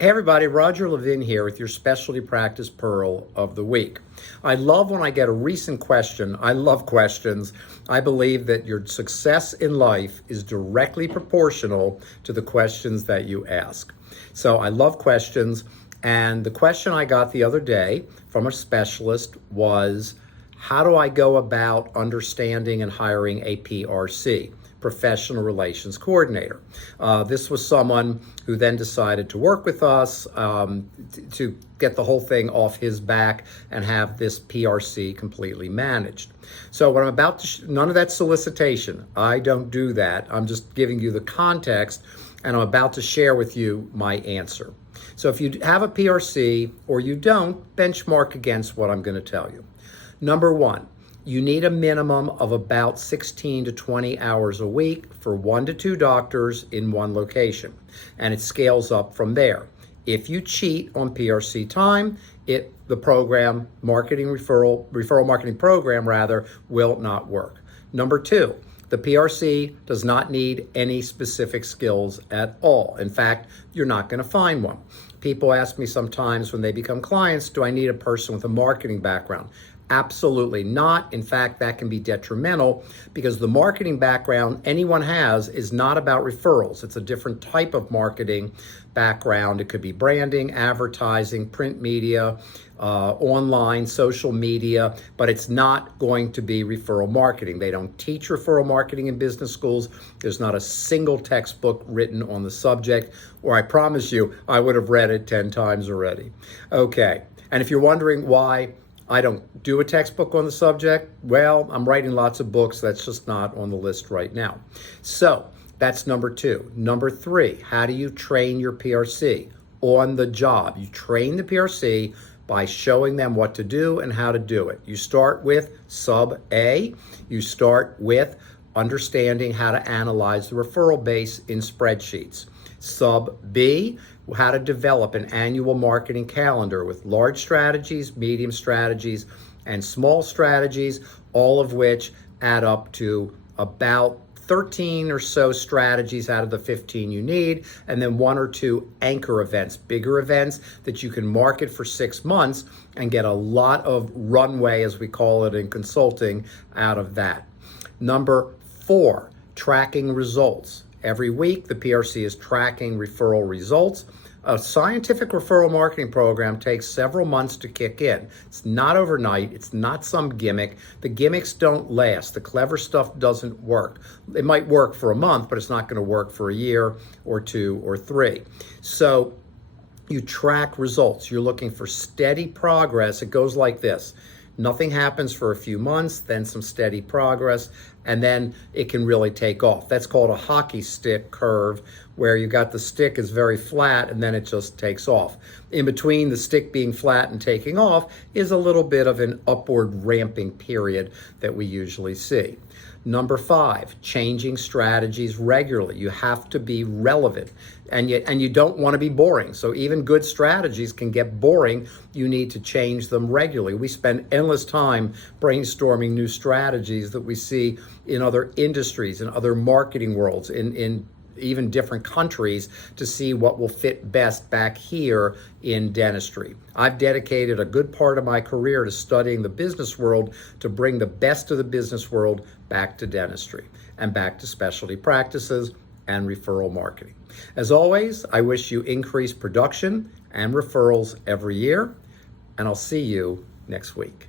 Hey everybody, Roger Levin here with your Specialty Practice Pearl of the Week. I love when I get a recent question. I love questions. I believe that your success in life is directly proportional to the questions that you ask. So I love questions, and the question I got the other day from a specialist was, how do I go about understanding and hiring a PRC? Professional Relations Coordinator. This was someone who then decided to work with us to get the whole thing off his back and have this PRC completely managed. So what I'm about to, none of that solicitation. I don't do that. I'm just giving you the context, and I'm about to share with you my answer. So if you have a PRC or you don't, benchmark against what I'm going to tell you. Number one, you need a minimum of about 16 to 20 hours a week for 1 to 2 doctors in one location, and it scales up from there. If you cheat on PRC time, the program, referral marketing program rather, will not work. Number two, the PRC does not need any specific skills at all. In fact, you're not going to find one. People ask me sometimes when they become clients, do I need a person with a marketing background? Absolutely not. In fact, that can be detrimental because the marketing background anyone has is not about referrals. It's a different type of marketing background. It could be branding, advertising, print media, online, social media, but it's not going to be referral marketing. They don't teach referral marketing in business schools. There's not a single textbook written on the subject, or I promise you, I would have read it 10 times already. Okay, and if you're wondering why I don't do a textbook on the subject, well, I'm writing lots of books. That's just not on the list right now. So that's number two. Number three, how do you train your PRC? On the job. You train the PRC by showing them what to do and how to do it. You start with sub A. You start with understanding how to analyze the referral base in spreadsheets. Sub B, how to develop an annual marketing calendar with large strategies, medium strategies, and small strategies, all of which add up to about 13 or so strategies out of the 15 you need, and then 1 or 2 anchor events, bigger events that you can market for 6 months and get a lot of runway, as we call it in consulting, out of that. Number 4, tracking results. Every week, the PRC is tracking referral results. A scientific referral marketing program takes several months to kick in. It's not overnight. It's not some gimmick. The gimmicks don't last. The clever stuff doesn't work. It might work for a month, but it's not going to work for a year or 2 or 3. So you track results. You're looking for steady progress. It goes like this. Nothing happens for a few months, then some steady progress, and then it can really take off. That's called a hockey stick curve, where you got the stick is very flat and then it just takes off. In between the stick being flat and taking off is a little bit of an upward ramping period that we usually see. Number 5, changing strategies regularly. You have to be relevant, and you don't want to be boring. So even good strategies can get boring. You need to change them regularly. We spend endless time brainstorming new strategies that we see in other industries, in other marketing worlds, in even different countries, to see what will fit best back here in dentistry. I've dedicated a good part of my career to studying the business world to bring the best of the business world back to dentistry and back to specialty practices and referral marketing. As always, I wish you increased production and referrals every year, and I'll see you next week.